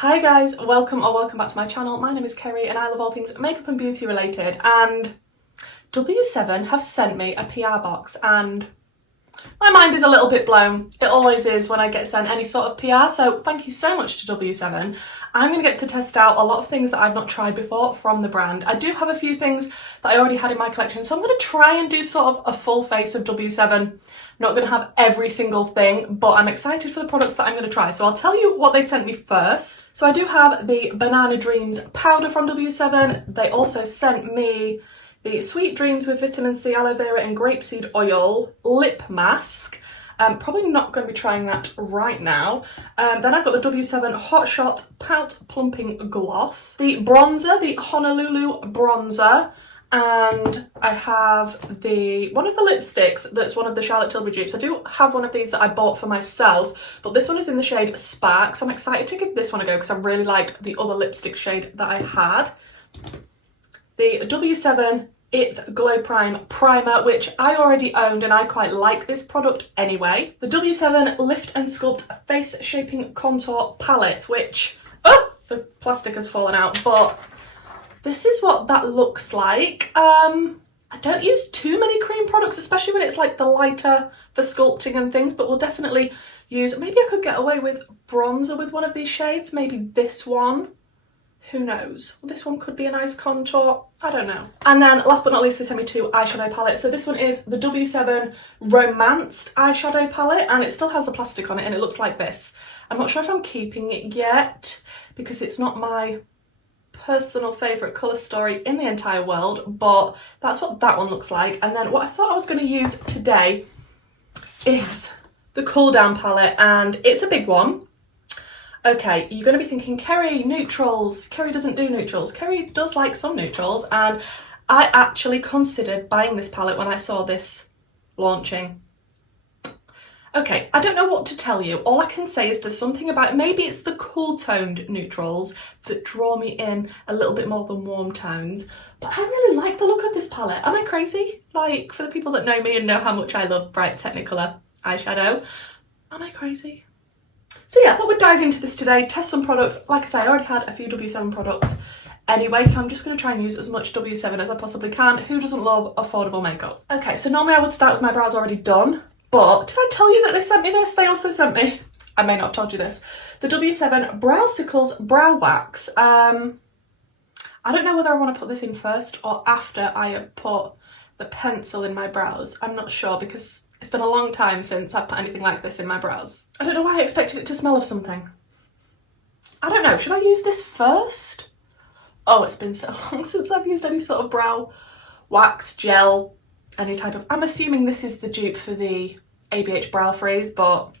Hi guys, welcome back to my channel. My name is Kerry and I love all things makeup and beauty related, and W7 have sent me a PR box and my mind is a little bit blown. It always is when I get sent any sort of PR, so thank you so much to W7. I'm going to get to test out a lot of things that I've not tried before from the brand. I do have a few things that I already had in my collection, so I'm going to try and do sort of a full face of W7. Not going to have every single thing, but I'm excited for the products that I'm going to try. So I'll tell you what they sent me first. So I do have the Banana Dreams powder from W7. They also sent me the Sweet Dreams with Vitamin C, Aloe Vera and Grapeseed Oil lip mask. Probably not going to be trying that right now. Then I've got the W7 Hot Shot Pout Plumping Gloss. The bronzer, the Honolulu bronzer. And I have one of the lipsticks that's one of the Charlotte Tilbury dupes. I do have one of these that I bought for myself, but this one is in the shade Spark, so I'm excited to give this one a go because I really liked the other lipstick shade that I had. The W7 It's Glow Prime Primer, which I already owned and I quite like this product anyway. The W7 Lift and Sculpt Face Shaping Contour Palette, which, oh, the plastic has fallen out, but this is what that looks like. I don't use too many cream products, especially when it's like the lighter for sculpting and things, but we'll definitely use, maybe I could get away with bronzer with one of these shades, maybe this one. Who knows? This one could be a nice contour. I don't know. And then last but not least, they sent me two eyeshadow palettes. So this one is the W7 Romanced eyeshadow palette, and it still has the plastic on it and it looks like this. I'm not sure if I'm keeping it yet because it's not my personal favourite colour story in the entire world, but that's what that one looks like. And then what I thought I was going to use today is the Cool Down palette, and it's a big one. Okay, you're going to be thinking, Kerry, neutrals. Kerry doesn't do neutrals. Kerry does like some neutrals, and I actually considered buying this palette when I saw this launching. Okay, I don't know what to tell you. All I can say is there's something about, maybe it's the cool toned neutrals that draw me in a little bit more than warm tones, but I really like the look of this palette. Am I crazy? Like, for the people that know me and know how much I love bright Technicolor eyeshadow, am I crazy? So yeah, I thought we'd dive into this today, test some products. Like I say, I already had a few W7 products anyway, so I'm just going to try and use as much W7 as I possibly can. Who doesn't love affordable makeup? Okay, so normally I would start with my brows already done, but did I tell you that they sent me this? They also sent me, I may not have told you this, the W7 Browsicles Brow Wax. I don't know whether I want to put this in first or after I have put the pencil in my brows. I'm not sure because it's been a long time since I've put anything like this in my brows. I don't know why I expected it to smell of something. I don't know, should I use this first? Oh, it's been so long since I've used any sort of brow wax, gel, any type of, I'm assuming this is the dupe for the ABH Brow Freeze, but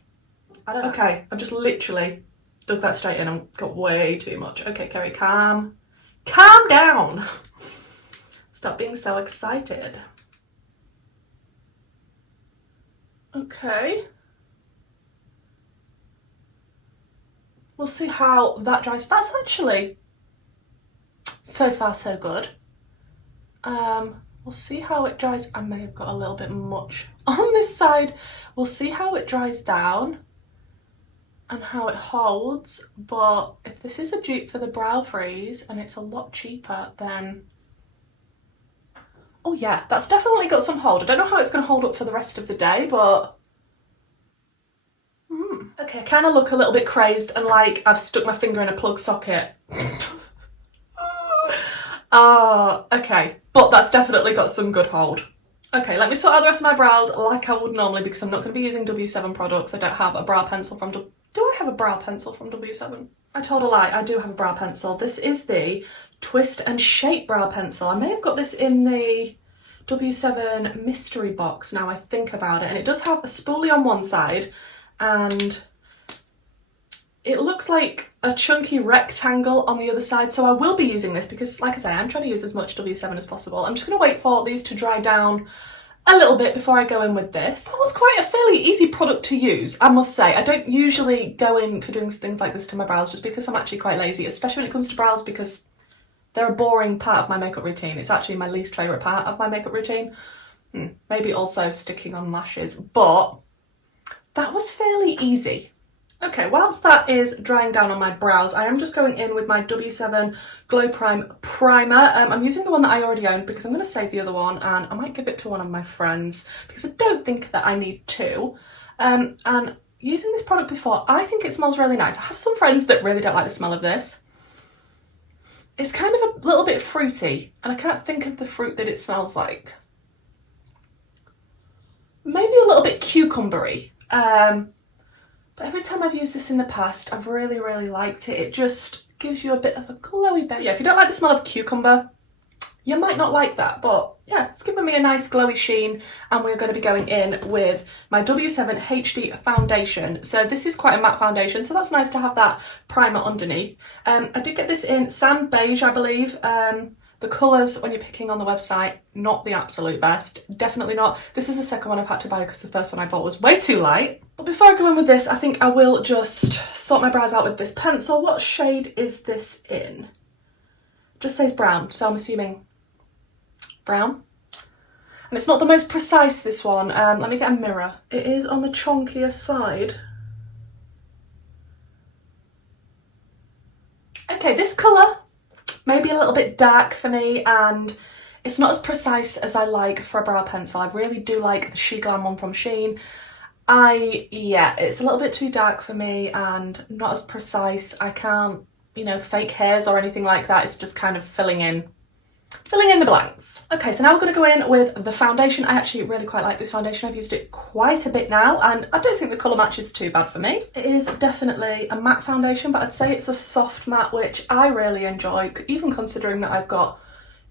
I don't know. Okay, I've just literally dug that straight in and got way too much. Okay, Kerry, calm down. Stop being so excited. Okay. We'll see how that dries. That's actually, so far so good. We'll see how it dries. I may have got a little bit much on this side. We'll see how it dries down and how it holds, but if this is a dupe for the Brow Freeze and it's a lot cheaper, then oh yeah, that's definitely got some hold. I don't know how it's going to hold up for the rest of the day, but okay, I kind of look a little bit crazed and like I've stuck my finger in a plug socket. Okay, but that's definitely got some good hold. Okay, let me sort out the rest of my brows like I would normally because I'm not going to be using W7 products. I don't have a brow pencil from do I have a brow pencil from W7? I told a lie, I do have a brow pencil. This is the Twist and Shape brow pencil. I may have got this in the W7 mystery box now I think about it, and it does have a spoolie on one side and it looks like a chunky rectangle on the other side, so I will be using this because, like I say, I'm trying to use as much W7 as possible. I'm just going to wait for these to dry down a little bit before I go in with this. That was quite a fairly easy product to use, I must say. I don't usually go in for doing things like this to my brows just because I'm actually quite lazy, especially when it comes to brows because they're a boring part of my makeup routine. It's actually my least favourite part of my makeup routine. Maybe also sticking on lashes, but that was fairly easy. Okay, whilst that is drying down on my brows, I am just going in with my W7 Glow Prime Primer. I'm using the one that I already own because I'm going to save the other one and I might give it to one of my friends because I don't think that I need two. And using this product before, I think it smells really nice. I have some friends that really don't like the smell of this. It's kind of a little bit fruity and I can't think of the fruit that it smells like. Maybe a little bit cucumbery. But every time I've used this in the past, I've really, really liked it. It just gives you a bit of a glowy base. Yeah, if you don't like the smell of cucumber, you might not like that. But yeah, it's giving me a nice glowy sheen. And we're going to be going in with my W7 HD foundation. So this is quite a matte foundation, so that's nice to have that primer underneath. I did get this in Sand Beige, I believe. The colours, when you're picking on the website, not the absolute best. Definitely not. This is the second one I've had to buy because the first one I bought was way too light. But before I go in with this, I think I will just sort my brows out with this pencil. What shade is this in? It just says brown, so I'm assuming brown. And it's not the most precise, this one. Let me get a mirror. It is on the chunkier side. Okay, this colour, maybe a little bit dark for me, and it's not as precise as I like for a brow pencil. I really do like the She Glam one from Shein. Yeah, it's a little bit too dark for me and not as precise. I can't, you know, fake hairs or anything like that. It's just kind of filling in the blanks. Okay, so now we're going to go in with the foundation. I actually really quite like this foundation. I've used it quite a bit now and I don't think the colour match is too bad for me. It is definitely a matte foundation, but I'd say it's a soft matte, which I really enjoy, even considering that I've got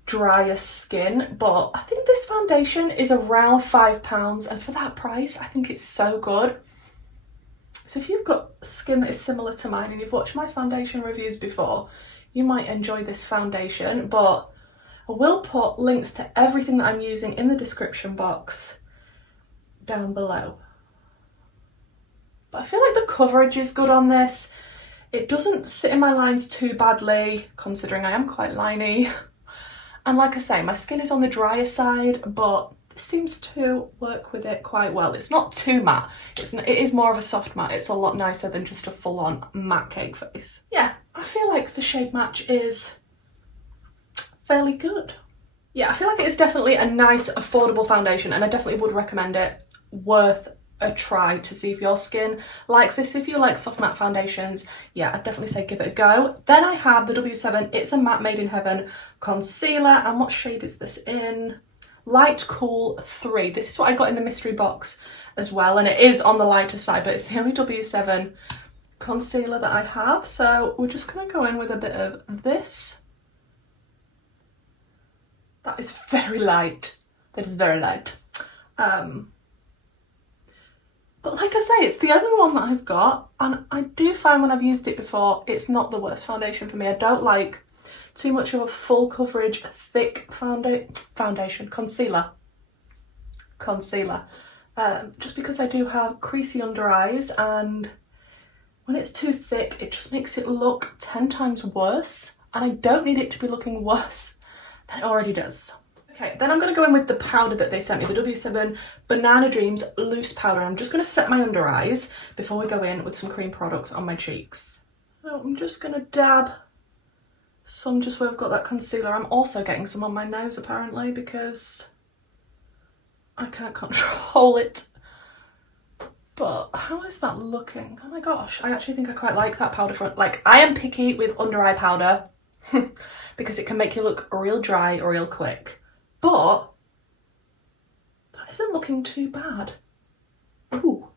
drier skin. But I think this foundation is around £5 and for that price I think it's so good. So if you've got skin that is similar to mine and you've watched my foundation reviews before, you might enjoy this foundation. But I will put links to everything that I'm using in the description box down below. But I feel like the coverage is good on this. It doesn't sit in my lines too badly, considering I am quite liney. And like I say, my skin is on the drier side, but this seems to work with it quite well. It's not too matte. It is more of a soft matte. It's a lot nicer than just a full-on matte cake face. Yeah, I feel like the shade match is fairly good. Yeah, I feel like it is definitely a nice, affordable foundation, and I definitely would recommend it. Worth a try to see if your skin likes this. If you like soft matte foundations, yeah, I'd definitely say give it a go. Then I have the W7 It's a Matte Made in Heaven concealer, and what shade is this in? Light Cool 3. This is what I got in the mystery box as well, and it is on the lighter side, but it's the only W7 concealer that I have. So we're just going to go in with a bit of this. That is very light. That is very light. But like I say, it's the only one that I've got, and I do find when I've used it before, it's not the worst foundation for me. I don't like too much of a full coverage, thick concealer. Just because I do have creasy under eyes, and when it's too thick, it just makes it look 10 times worse, and I don't need it to be looking worse than it already does. Okay, then I'm going to go in with the powder that they sent me, the W7 Banana Dreams Loose Powder. I'm just going to set my under eyes before we go in with some cream products on my cheeks. So I'm just going to dab some just where I've got that concealer. I'm also getting some on my nose apparently because I can't control it. But how is that looking? Oh my gosh, I actually think I quite like that powder front. Like, I am picky with under eye powder because it can make you look real dry real quick. But that isn't looking too bad. Ooh.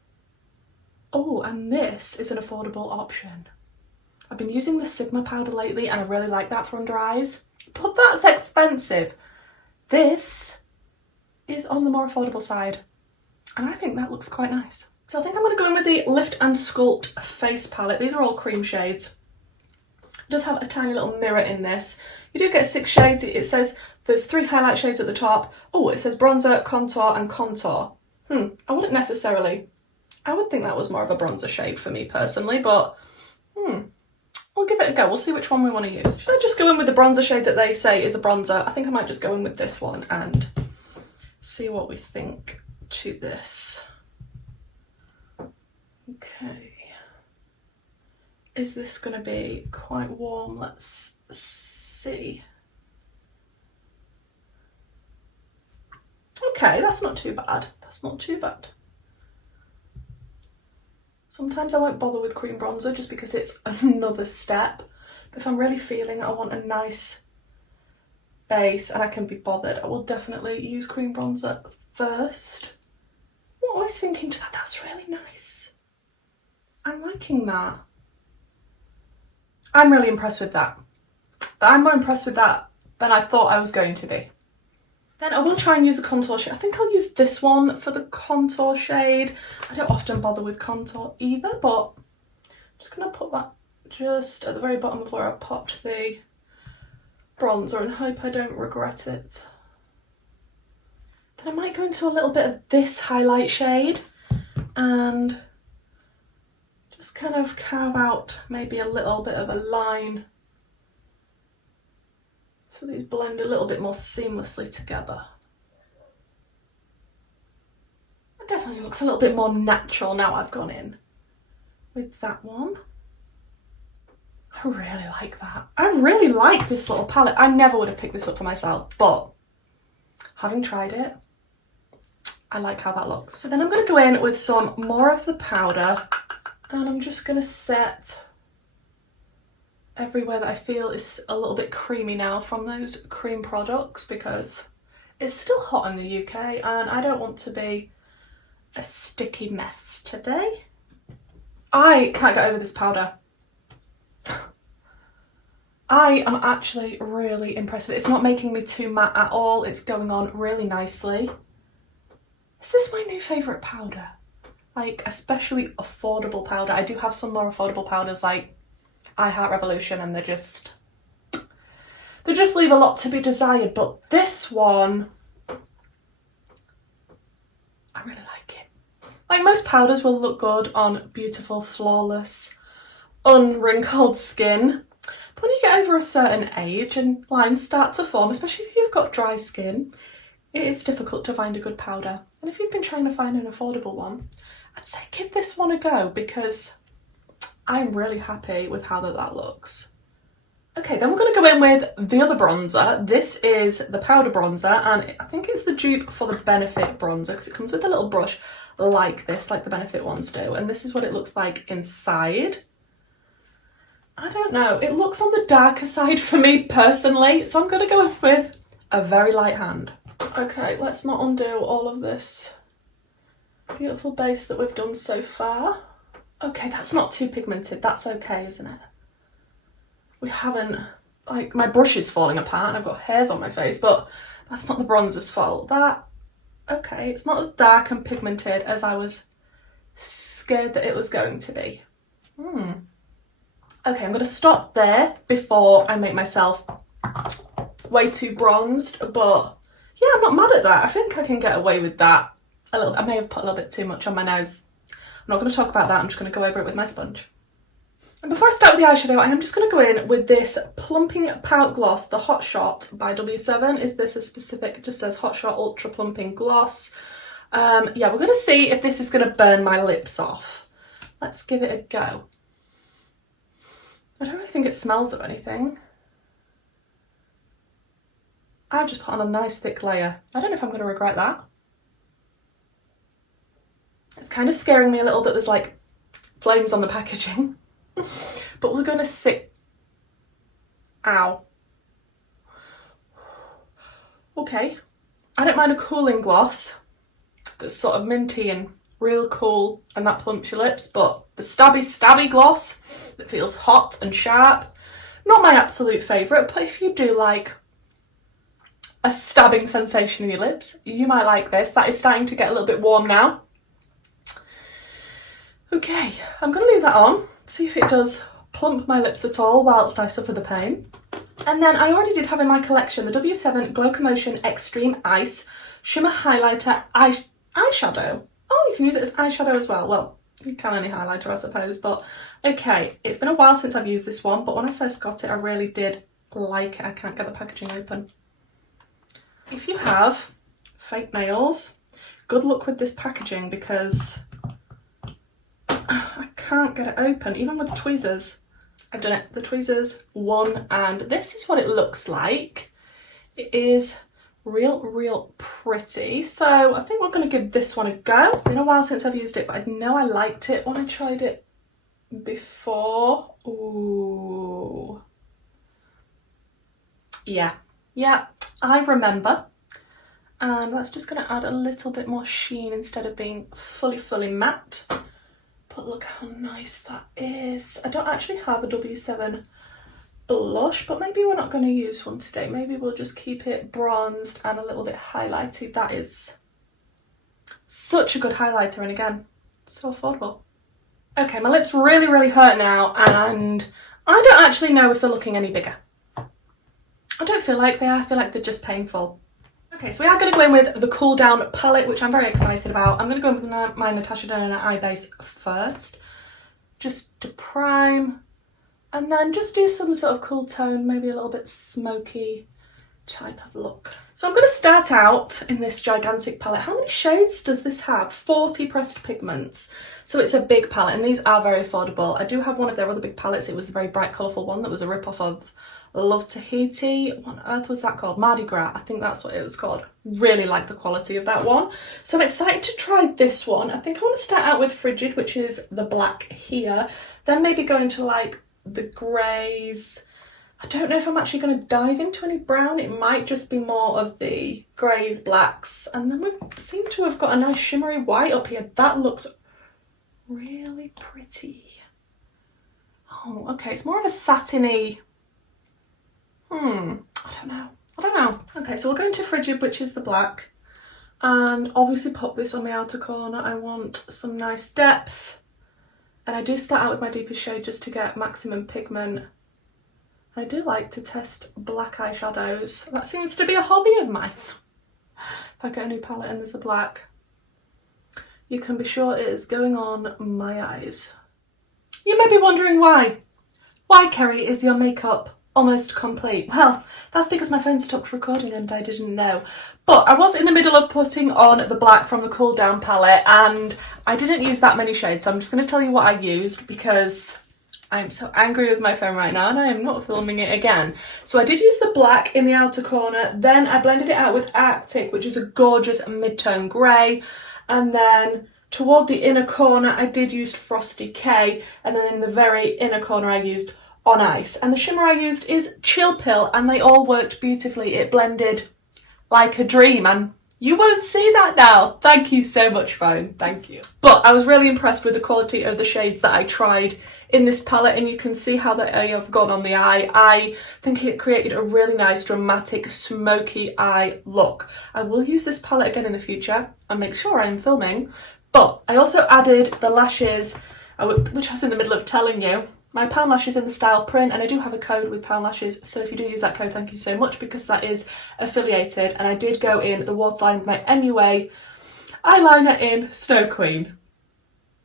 Oh, and this is an affordable option. I've been using the Sigma powder lately and I really like that for under eyes, but that's expensive. This is on the more affordable side and I think that looks quite nice. So I think I'm going to go in with the Lift and Sculpt face palette. These are all cream shades. It does have a tiny little mirror in this. You do get 6 shades. It says there's 3 highlight shades at the top. Oh, it says bronzer, contour and contour. I wouldn't necessarily, I would think that was more of a bronzer shade for me personally, but we'll give it a go. We'll see which one we want to use. Should I just go in with the bronzer shade that they say is a bronzer? I think I might just go in with this one and see what we think to this. Okay. is this going to be quite warm? Let's see. Okay, that's not too bad. That's not too bad. Sometimes I won't bother with cream bronzer just because it's another step. But if I'm really feeling I want a nice base and I can be bothered, I will definitely use cream bronzer first. What am I thinking to that? That's really nice. I'm liking that. I'm really impressed with that. I'm more impressed with that than I thought I was going to be. Then I will try and use the contour shade. I think I'll use this one for the contour shade. I don't often bother with contour either, but I'm just going to put that just at the very bottom of where I popped the bronzer and hope I don't regret it. Then I might go into a little bit of this highlight shade and just kind of carve out maybe a little bit of a line so these blend a little bit more seamlessly together. It definitely looks a little bit more natural now I've gone in with that one. I really like that. I really like this little palette. I never would have picked this up for myself, but having tried it, I like how that looks. So then I'm going to go in with some more of the powder and I'm just going to set everywhere that I feel is a little bit creamy now from those cream products because it's still hot in the UK and I don't want to be a sticky mess today. I can't get over this powder. I am actually really impressed with it. It's not making me too matte at all. It's going on really nicely. Is this my new favourite powder? Like, especially affordable powder. I do have some more affordable powders like I Heart Revolution and they just leave a lot to be desired, but this one, I really like it. Like, most powders will look good on beautiful, flawless, unwrinkled skin. But when you get over a certain age and lines start to form, especially if you've got dry skin, it is difficult to find a good powder. And if you've been trying to find an affordable one, I'd say give this one a go because I'm really happy with how that looks. Okay, then we're going to go in with the other bronzer. This is the powder bronzer and I think it's the dupe for the Benefit bronzer because it comes with a little brush like this, like the Benefit ones do. And this is what it looks like inside. I don't know, it looks on the darker side for me personally, so I'm going to go in with a very light hand. Okay, let's not undo all of this beautiful base that we've done so far. Okay, that's not too pigmented, that's okay, isn't it? We haven't, like, my brush is falling apart and I've got hairs on my face, but that's not the bronzer's fault. Okay, it's not as dark and pigmented as I was scared that it was going to be. Okay, I'm going to stop there before I make myself way too bronzed, but yeah, I'm not mad at that. I think I can get away with that a little. I may have put a little bit too much on my nose. I'm not going to talk about that, I'm just going to go over it with my sponge. And before I start with the eyeshadow, I am just going to go in with this Plumping Pout Gloss, the Hot Shot by W7. Is this a specific, it just says Hot Shot Ultra Plumping Gloss. Yeah, we're going to see if this is going to burn my lips off. Let's give it a go. I don't really think it smells of anything. I've just put on a nice thick layer. I don't know if I'm going to regret that. It's kind of scaring me a little that there's like flames on the packaging. But we're going to see. Ow. Okay. I don't mind a cooling gloss that's sort of minty and real cool and that plumps your lips, but the stabby gloss that feels hot and sharp, not my absolute favourite, but if you do like a stabbing sensation in your lips, you might like this. That is starting to get a little bit warm now. Okay, I'm going to leave that on, see if it does plump my lips at all whilst I suffer the pain. And then I already did have in my collection the W7 Glow Commotion Extreme Ice Shimmer Highlighter Eyeshadow. Oh, you can use it as eyeshadow as well. Well, you can any highlighter, I suppose, but okay. It's been a while since I've used this one, but when I first got it, I really did like it. I can't get the packaging open. If you have fake nails, good luck with this packaging because I can't get it open, even with tweezers. I've done it, the tweezers won, and this is what it looks like. It is real pretty. So I think we're going to give this one a go. It's been a while since I've used it, but I know I liked it when I tried it before. Ooh. Yeah, I remember. And that's just going to add a little bit more sheen instead of being fully matte. But look how nice that is. I don't actually have a W7 blush, but maybe we're not going to use one today. Maybe we'll just keep it bronzed and a little bit highlighted. That is such a good highlighter, and again, so affordable. Okay, my lips really hurt now, and I don't actually know if they're looking any bigger. I don't feel like they are. I feel like they're just painful. Okay, so we are going to go in with the Cool Down palette, which I'm very excited about. I'm going to go in with my Natasha Denona eye base first, just to prime, and then just do some sort of cool tone, maybe a little bit smoky type of look. So I'm going to start out in this gigantic palette. How many shades does this have? 40 pressed pigments. So it's a big palette, and these are very affordable. I do have one of their other big palettes. It was the very bright, colourful one that was a rip-off of Love Tahiti. What on earth was that called? Mardi Gras, I think that's what it was called. Really like the quality of that one. So I'm excited to try this one. I think I want to start out with Frigid, which is the black here. Then maybe go into like the greys. I don't know if I'm actually going to dive into any brown. It might just be more of the greys, blacks. And then we seem to have got a nice shimmery white up here. That looks really pretty. Oh, okay. It's more of a satiny... I don't know. Okay, so we'll go into Frigid, which is the black. And obviously pop this on the outer corner. I want some nice depth. And I do start out with my deepest shade just to get maximum pigment. I do like to test black eyeshadows. That seems to be a hobby of mine. If I get a new palette and there's a black, you can be sure it is going on my eyes. You may be wondering why. Why, Kerry, is your makeup almost complete? Well, that's because my phone stopped recording and I didn't know. But I was in the middle of putting on the black from the Cool Down palette, and I didn't use that many shades. So I'm just going to tell you what I used because I'm so angry with my phone right now and I am not filming it again. So I did use the black in the outer corner, then I blended it out with Arctic, which is a gorgeous mid-tone grey, and then toward the inner corner I did use Frosty K, and then in the very inner corner I used On Ice. And the shimmer I used is Chill Pill, and they all worked beautifully. It blended like a dream, and you won't see that now. Thank you so much, phone. Thank you. But I was really impressed with the quality of the shades that I tried in this palette, and you can see how they have gone on the eye. I think it created a really nice, dramatic, smoky eye look. I will use this palette again in the future and make sure I am filming. But I also added the lashes, which I was in the middle of telling you. My Pound Lashes in the style Print, and I do have a code with Pound Lashes, so if you do use that code, thank you so much, because that is affiliated. And I did go in the waterline with my MUA eyeliner in Snow Queen.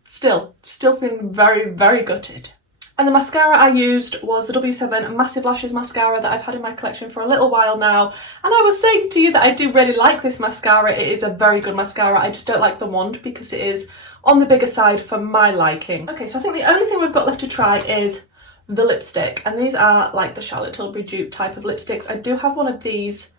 Still feeling very gutted. And the mascara I used was the W7 Massive Lashes mascara that I've had in my collection for a little while now. And I was saying to you that I do really like this mascara. It is a very good mascara. I just don't like the wand because it is on the bigger side for my liking. Okay, so I think the only thing we've got left to try is the lipstick. And these are like the Charlotte Tilbury dupe type of lipsticks. I do have one of these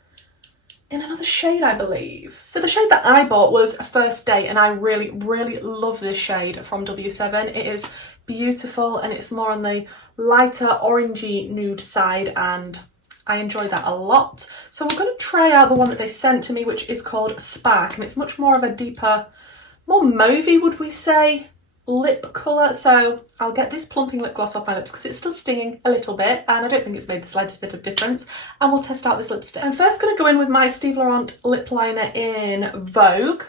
in another shade, I believe. So the shade that I bought was First Date, and I really love this shade from W7. It is beautiful, and it's more on the lighter orangey nude side, and I enjoy that a lot. So we're going to try out the one that they sent to me, which is called Spark, and it's much more of a deeper, more mauvey, would we say, lip colour. So I'll get this plumping lip gloss off my lips because it's still stinging a little bit, and I don't think it's made the slightest bit of difference, and we'll test out this lipstick. I'm first going to go in with my Steve Laurent lip liner in Vogue.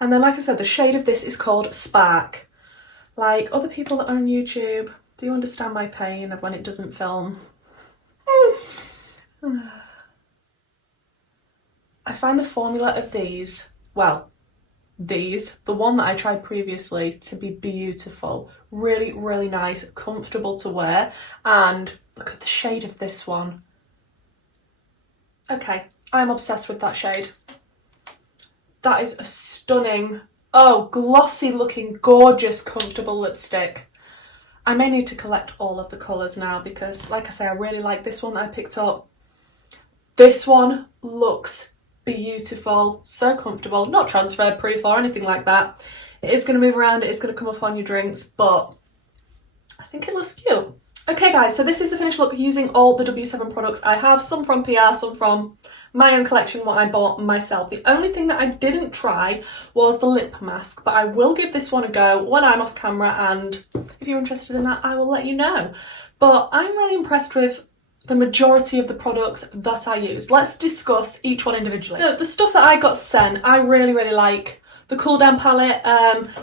And then, like I said, the shade of this is called Spark. Like other people that are on YouTube, do you understand my pain of when it doesn't film? I find the formula of these, well, the one that I tried previously, to be beautiful. Really nice, comfortable to wear. And look at the shade of this one. Okay, I'm obsessed with that shade. That is a stunning Oh, glossy looking, gorgeous, comfortable lipstick. I may need to collect all of the colours now because, like I say, I really like this one that I picked up. This one looks beautiful, so comfortable, not transfer proof or anything like that. It is going to move around, it is going to come up on your drinks, but I think it looks cute. Okay guys, so this is the finished look using all the W7 products I have, some from PR, some from my own collection, what I bought myself. The only thing that I didn't try was the lip mask, but I will give this one a go when I'm off camera, and if you're interested in that, I will let you know. But I'm really impressed with the majority of the products that I used. Let's discuss each one individually. So the stuff that I got sent, I really like. The Cool Down palette,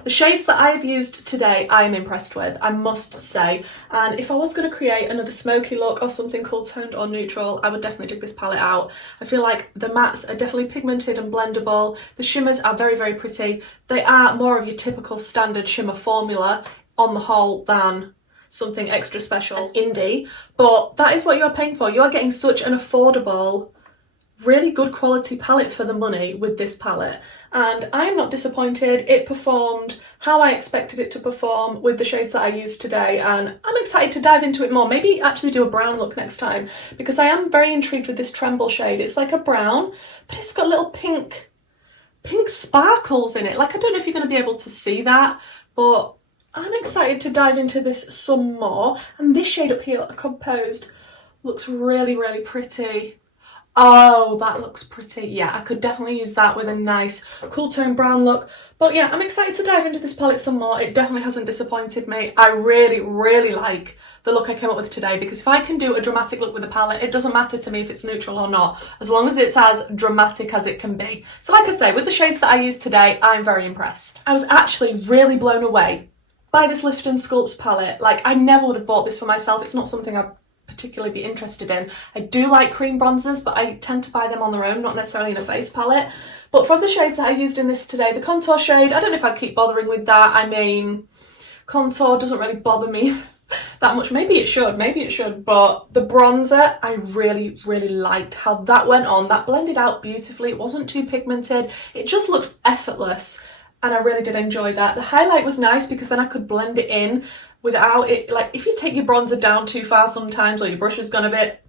the shades that I've used today, I am impressed with, I must say. And if I was going to create another smoky look or something cool toned or neutral, I would definitely dig this palette out. I feel like the mattes are definitely pigmented and blendable. The shimmers are very pretty. They are more of your typical standard shimmer formula on the whole than something extra special and indie. But that is what you are paying for. You are getting such an affordable, really good quality palette for the money with this palette. And I'm not disappointed. It performed how I expected it to perform with the shades that I used today, and I'm excited to dive into it more. Maybe actually do a brown look next time, because I am very intrigued with this Tremble shade. It's like a brown, but it's got little pink sparkles in it. Like, I don't know if you're going to be able to see that, but I'm excited to dive into this some more. And this shade up here, Composed, looks really pretty. Oh, that looks pretty. Yeah, I could definitely use that with a nice cool tone brown look. But yeah, I'm excited to dive into this palette some more. It definitely hasn't disappointed me. I really like the look I came up with today, because if I can do a dramatic look with a palette, it doesn't matter to me if it's neutral or not, as long as it's as dramatic as it can be. So like I say, with the shades that I used today, I'm very impressed. I was actually really blown away by this Lift and Sculpt palette. Like, I never would have bought this for myself. It's not something I particularly be interested in. I do like cream bronzers, but I tend to buy them on their own, not necessarily in a face palette. But from the shades that I used in this today, the contour shade, I don't know if I'd keep bothering with that. I mean, contour doesn't really bother me that much. Maybe it should, but the bronzer, I really liked how that went on. That blended out beautifully. It wasn't too pigmented. It just looked effortless, and I really did enjoy that. The highlight was nice because then I could blend it in without it, like, if you take your bronzer down too far sometimes, or your brush has gone a bit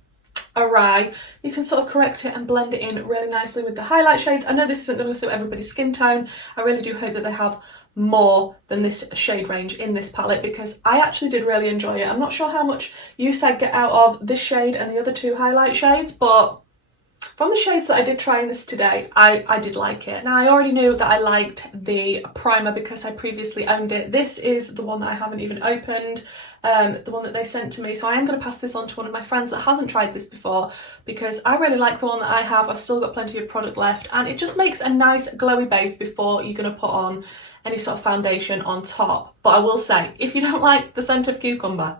awry, you can sort of correct it and blend it in really nicely with the highlight shades. I know this isn't going to suit everybody's skin tone. I really do hope that they have more than this shade range in this palette, because I actually did really enjoy it. I'm not sure how much use I'd get out of this shade and the other two highlight shades, but from the shades that I did try in this today, I did like it. Now, I already knew that I liked the primer because I previously owned it. This is the one that I haven't even opened, the one that they sent to me. So I am going to pass this on to one of my friends that hasn't tried this before, because I really like the one that I have. I've still got plenty of product left, and it just makes a nice glowy base before you're going to put on any sort of foundation on top. But I will say, if you don't like the scent of cucumber,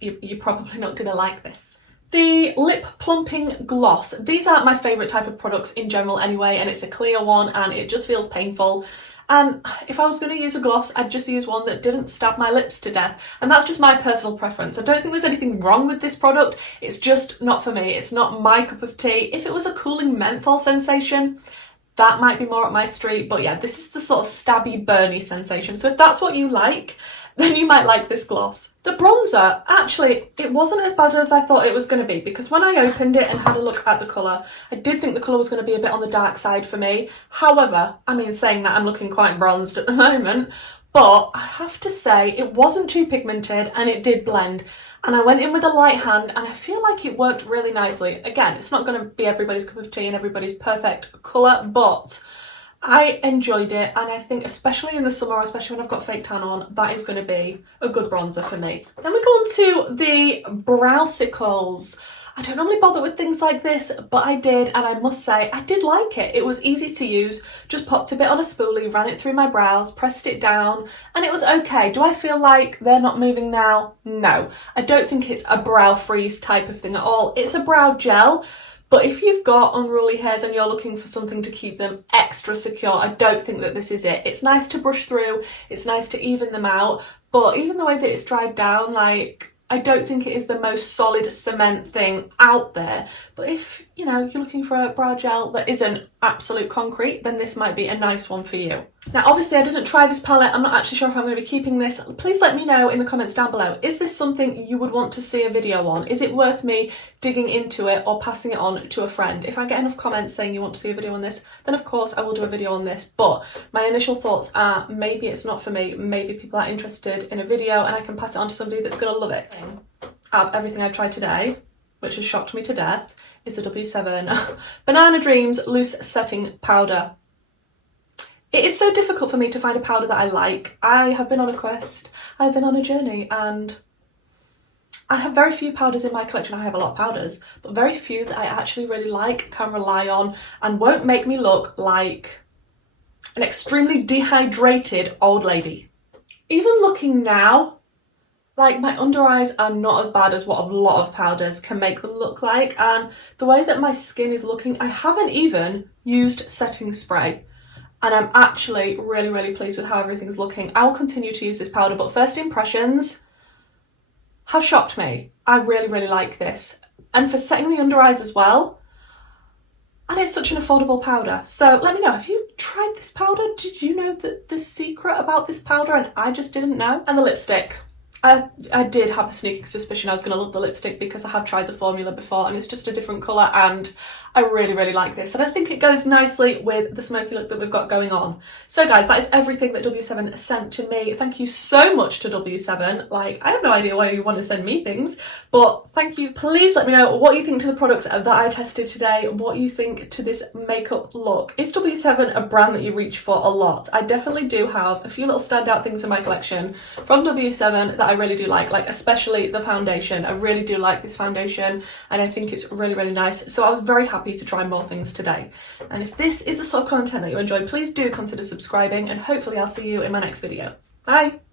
you're probably not going to like this. The Lip Plumping Gloss. These are my favourite type of products in general anyway, and it's a clear one and it just feels painful. And if I was going to use a gloss, I'd just use one that didn't stab my lips to death. And that's just my personal preference. I don't think there's anything wrong with this product. It's just not for me. It's not my cup of tea. If it was a cooling menthol sensation, that might be more up my street. But yeah, this is the sort of stabby, burny sensation. So if that's what you like, then you might like this gloss. The bronzer, actually, it wasn't as bad as I thought it was going to be, because when I opened it and had a look at the colour, I did think the colour was going to be a bit on the dark side for me. However, I mean, saying that, I'm looking quite bronzed at the moment, but I have to say it wasn't too pigmented and it did blend. And I went in with a light hand and I feel like it worked really nicely. Again, it's not going to be everybody's cup of tea and everybody's perfect colour, but I enjoyed it, and I think especially in the summer, especially when I've got fake tan on, that is going to be a good bronzer for me. Then we go on to the Browsicles. I don't normally bother with things like this, but I did, and I must say I did like it. It was easy to use, just popped a bit on a spoolie, ran it through my brows, pressed it down, and it was okay. Do I feel like they're not moving now? No. I don't think it's a brow freeze type of thing at all. It's a brow gel. But if you've got unruly hairs and you're looking for something to keep them extra secure, I don't think that this is it. It's nice to brush through, it's nice to even them out, but even the way that it's dried down, like, I don't think it is the most solid cement thing out there. But if, you know, you're looking for a brow gel that isn't absolute concrete, then this might be a nice one for you. Now obviously I didn't try this palette, I'm not actually sure if I'm going to be keeping this. Please let me know in the comments down below, is this something you would want to see a video on? Is it worth me digging into it or passing it on to a friend? If I get enough comments saying you want to see a video on this, then of course I will do a video on this, but my initial thoughts are maybe it's not for me, maybe people are interested in a video and I can pass it on to somebody that's going to love it. Out of everything I've tried today, which has shocked me to death, is the W7 Banana Dreams Loose Setting Powder. It is so difficult for me to find a powder that I like. I have been on a quest, I've been on a journey, and I have very few powders in my collection. I have a lot of powders, but very few that I actually really like, can rely on, and won't make me look like an extremely dehydrated old lady. Even looking now, like my under eyes are not as bad as what a lot of powders can make them look like, and the way that my skin is looking, I haven't even used setting spray. And I'm actually really, really pleased with how everything's looking. I'll continue to use this powder, but first impressions have shocked me. I really, really like this. And for setting the under eyes as well. And it's such an affordable powder. So let me know, have you tried this powder? Did you know the secret about this powder and I just didn't know? And the lipstick. I did have the sneaking suspicion I was going to love the lipstick because I have tried the formula before and it's just a different colour, and I really, really like this, and I think it goes nicely with the smoky look that we've got going on. So guys, that is everything that W7 sent to me. Thank you so much to W7. Like, I have no idea why you want to send me things, but thank you. Please let me know what you think to the products that I tested today, what you think to this makeup look. Is W7 a brand that you reach for a lot? I definitely do have a few little standout things in my collection from W7 that I really do like especially the foundation. I really do like this foundation and I think it's really, really nice. So I was very happy to try more things today. And if this is the sort of content that you enjoy, please do consider subscribing, and hopefully I'll see you in my next video. Bye!